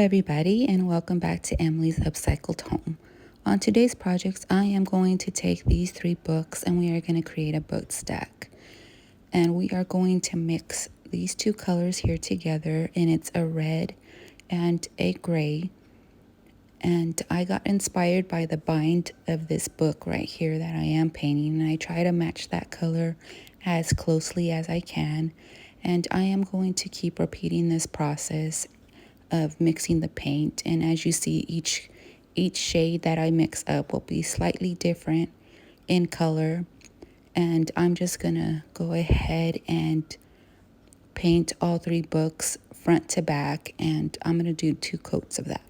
everybody, and welcome back to Emily's Upcycled Home. On today's projects, I am going to take these 3 books and we are going to create a book stack. And we are going to mix these 2 colors here together, and it's a red and a gray. And I got inspired by the bind of this book right here that I am painting, and I try to match that color as closely as I can. And I am going to keep repeating this process of mixing the paint, and as you see, each shade that I mix up will be slightly different in color. And I'm just gonna go ahead and paint all 3 books front to back, and I'm gonna do 2 coats of that.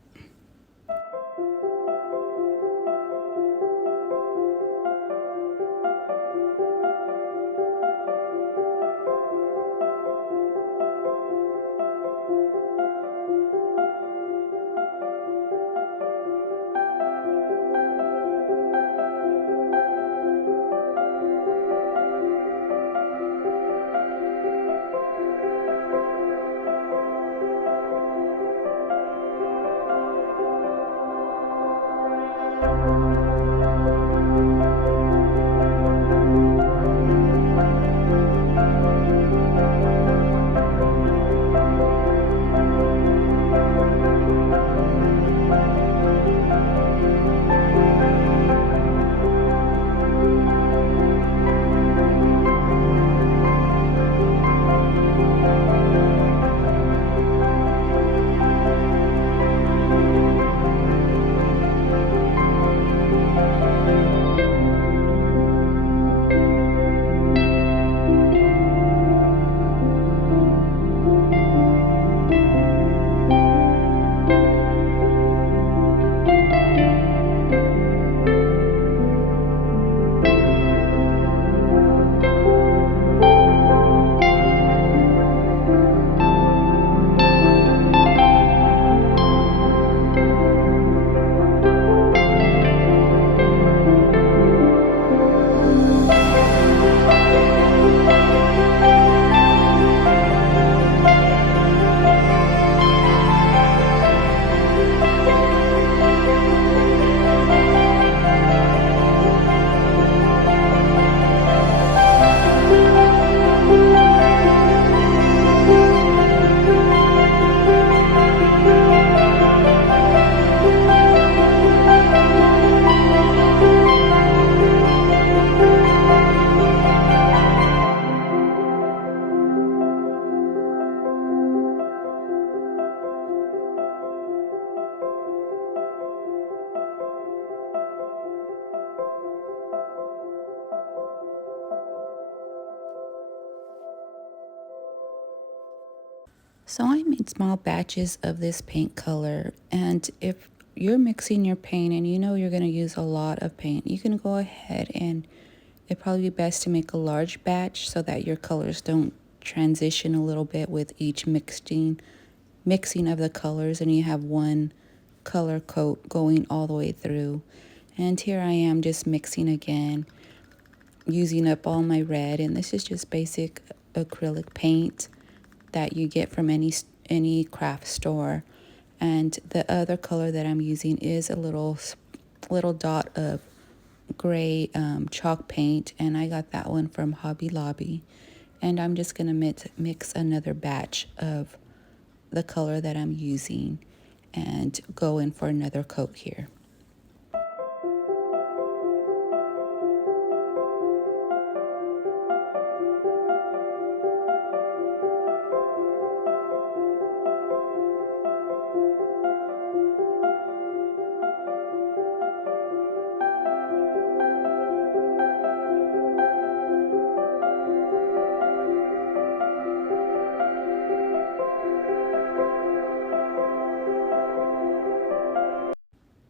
So I made small batches of this paint color, and if you're mixing your paint and you know you're going to use a lot of paint, you can go ahead and it'd probably be best to make a large batch so that your colors don't transition a little bit with each mixing of the colors, and you have one color coat going all the way through. And here I am just mixing again, using up all my red, and this is just basic acrylic paint that you get from any craft store. And the other color that I'm using is a little dot of gray chalk paint, and I got that one from Hobby Lobby. And I'm just gonna mix another batch of the color that I'm using and go in for another coat here.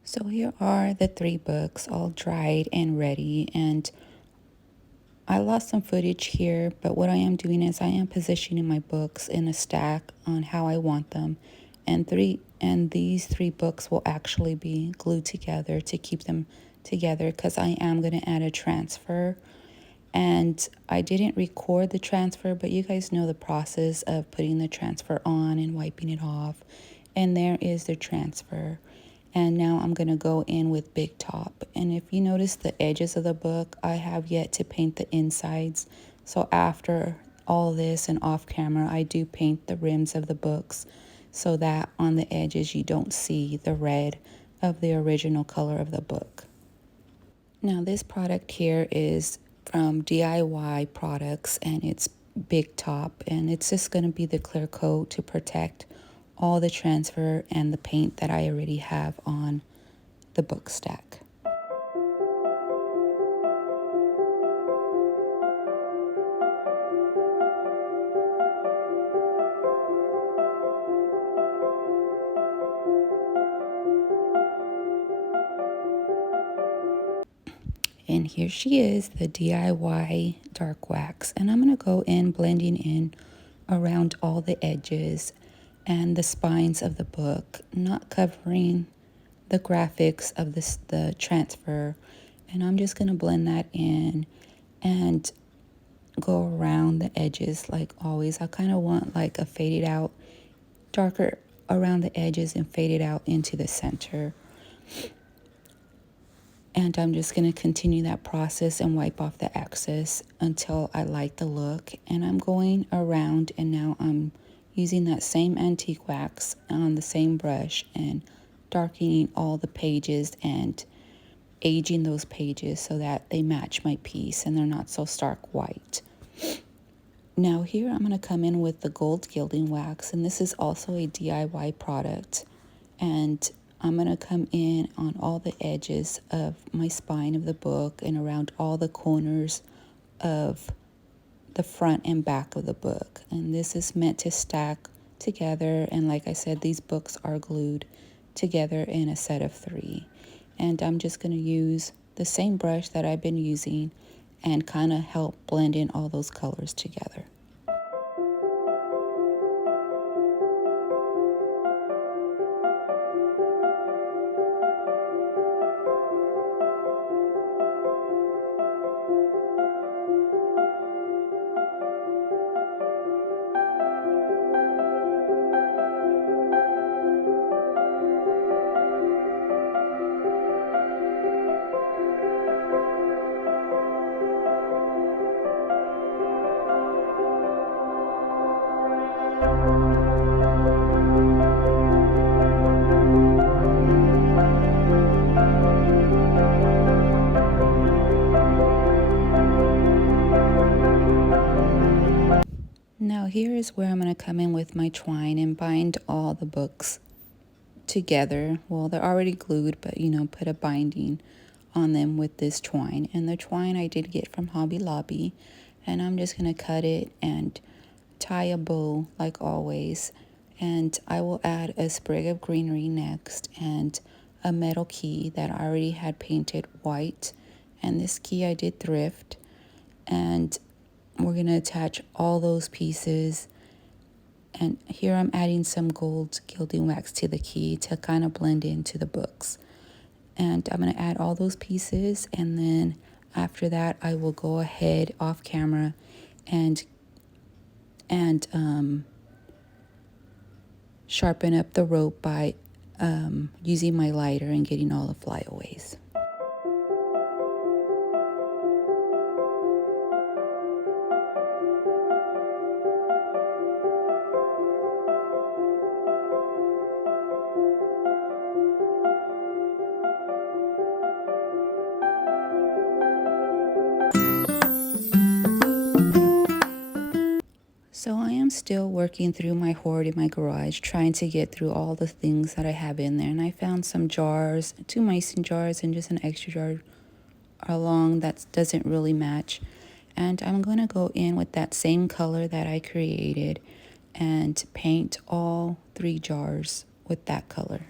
So here are the 3 books all dried and ready, and I lost some footage here, but what I am doing is I am positioning my books in a stack on how I want them, and these 3 books will actually be glued together to keep them together, because I am going to add a transfer. And I didn't record the transfer, but you guys know the process of putting the transfer on and wiping it off And there is the transfer. And now I'm going to go in with Big Top. And if you notice the edges of the book, I have yet to paint the insides. So after all this and off camera, I do paint the rims of the books so that on the edges you don't see the red of the original color of the book. Now this product here is from DIY Products, and it's Big Top, and it's just going to be the clear coat to protect all the transfer and the paint that I already have on the book stack. And here she is, the DIY dark wax. And I'm going to go in blending in around all the edges and the spines of the book, not covering the graphics of the transfer. And I'm just going to blend that in and go around the edges like always. I kind of want like a faded out, darker around the edges and faded out into the center. And I'm just going to continue that process and wipe off the excess until I like the look. And I'm going around, and now I'm using that same antique wax on the same brush and darkening all the pages and aging those pages so that they match my piece and they're not so stark white. Now here I'm going to come in with the gold gilding wax, and this is also a DIY product. And I'm going to come in on all the edges of my spine of the book and around all the corners of the front and back of the book. And this is meant to stack together. And like I said, these books are glued together in a set of 3. And I'm just going to use the same brush that I've been using and kind of help blend in all those colors together. Now here is where I'm going to come in with my twine and bind all the books together. Well, they're already glued, but put a binding on them with this twine. And the twine I did get from Hobby Lobby, and I'm just going to cut it and tie a bow like always. And I will add a sprig of greenery next and a metal key that I already had painted white. And this key I did thrift. And we're going to attach all those pieces. And here I'm adding some gold gilding wax to the key to kind of blend into the books. And I'm going to add all those pieces, and then after that I will go ahead off camera and sharpen up the rope by using my lighter and getting all the flyaways. So I am still working through my hoard in my garage, trying to get through all the things that I have in there. And I found some jars, 2 mason jars and just an extra jar along that doesn't really match. And I'm going to go in with that same color that I created and paint all 3 jars with that color.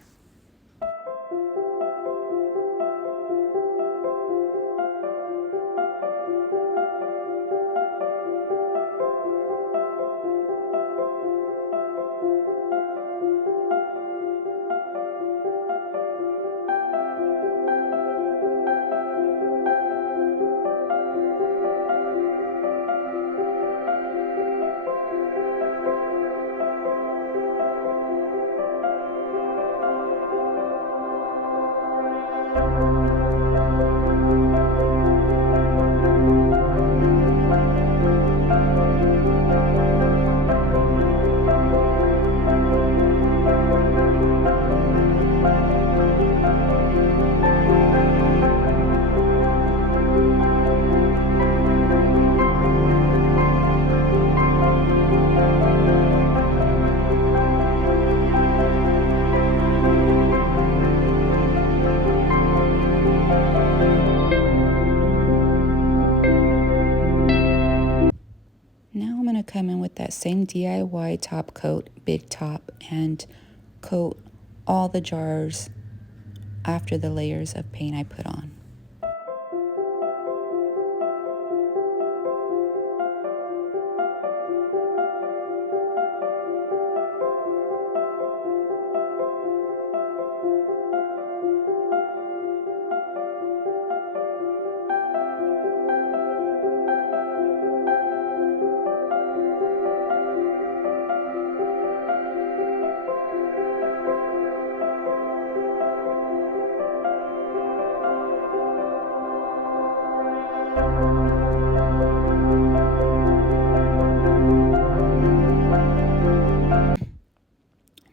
I'm going to come in with that same DIY top coat, big top, and coat all the jars after the layers of paint I put on.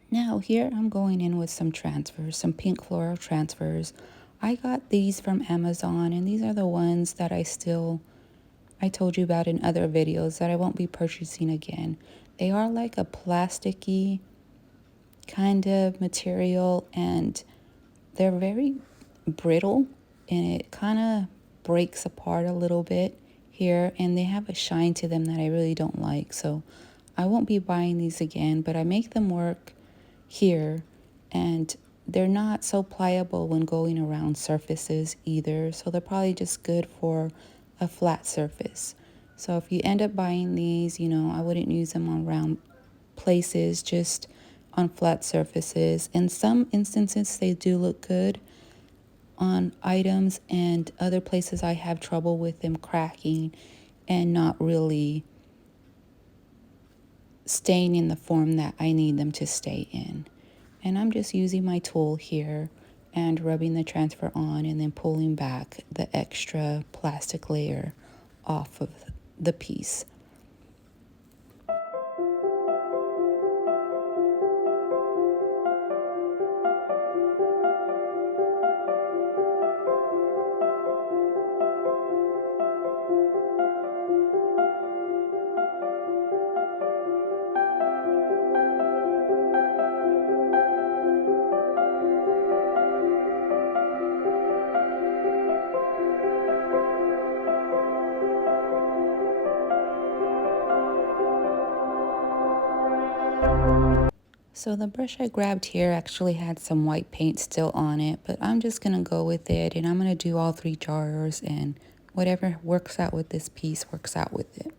Now here I'm going in with some transfers, some pink floral transfers. I got these from Amazon, and these are the ones that I told you about in other videos that I won't be purchasing again. They are like a plasticky kind of material, and they're very brittle, and it kind of breaks apart a little bit here, and they have a shine to them that I really don't like. So I won't be buying these again, but I make them work here, and they're not so pliable when going around surfaces either, so they're probably just good for a flat surface. So if you end up buying these, I wouldn't use them on round places, just on flat surfaces. In some instances they do look good on items, and other places I have trouble with them cracking and not really staying in the form that I need them to stay in. And I'm just using my tool here and rubbing the transfer on and then pulling back the extra plastic layer off of the piece. So the brush I grabbed here actually had some white paint still on it, but I'm just going to go with it, and I'm going to do all 3 jars, and whatever works out with this piece works out with it.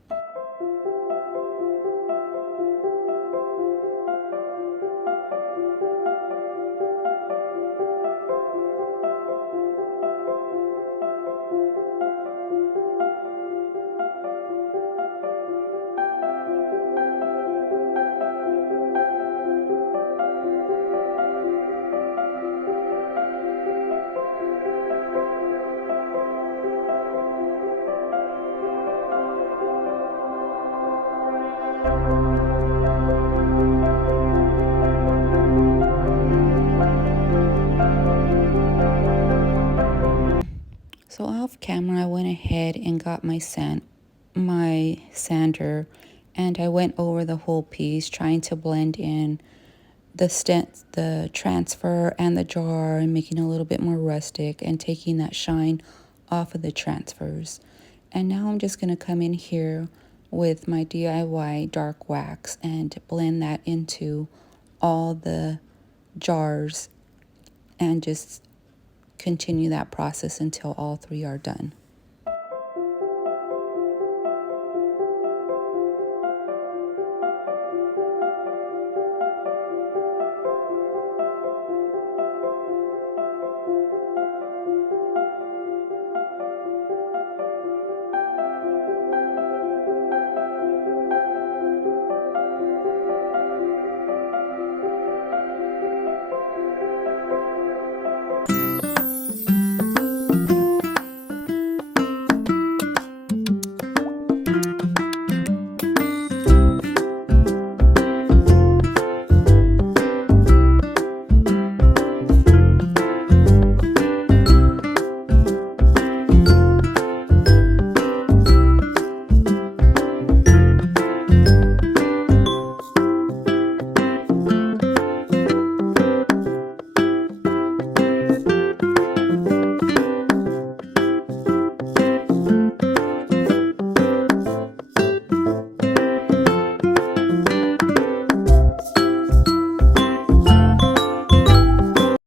So off camera, I went ahead and got my sander, and I went over the whole piece trying to blend in the transfer and the jar, and making it a little bit more rustic and taking that shine off of the transfers. And now I'm just going to come in here with my DIY dark wax and blend that into all the jars, and just continue that process until all 3 are done.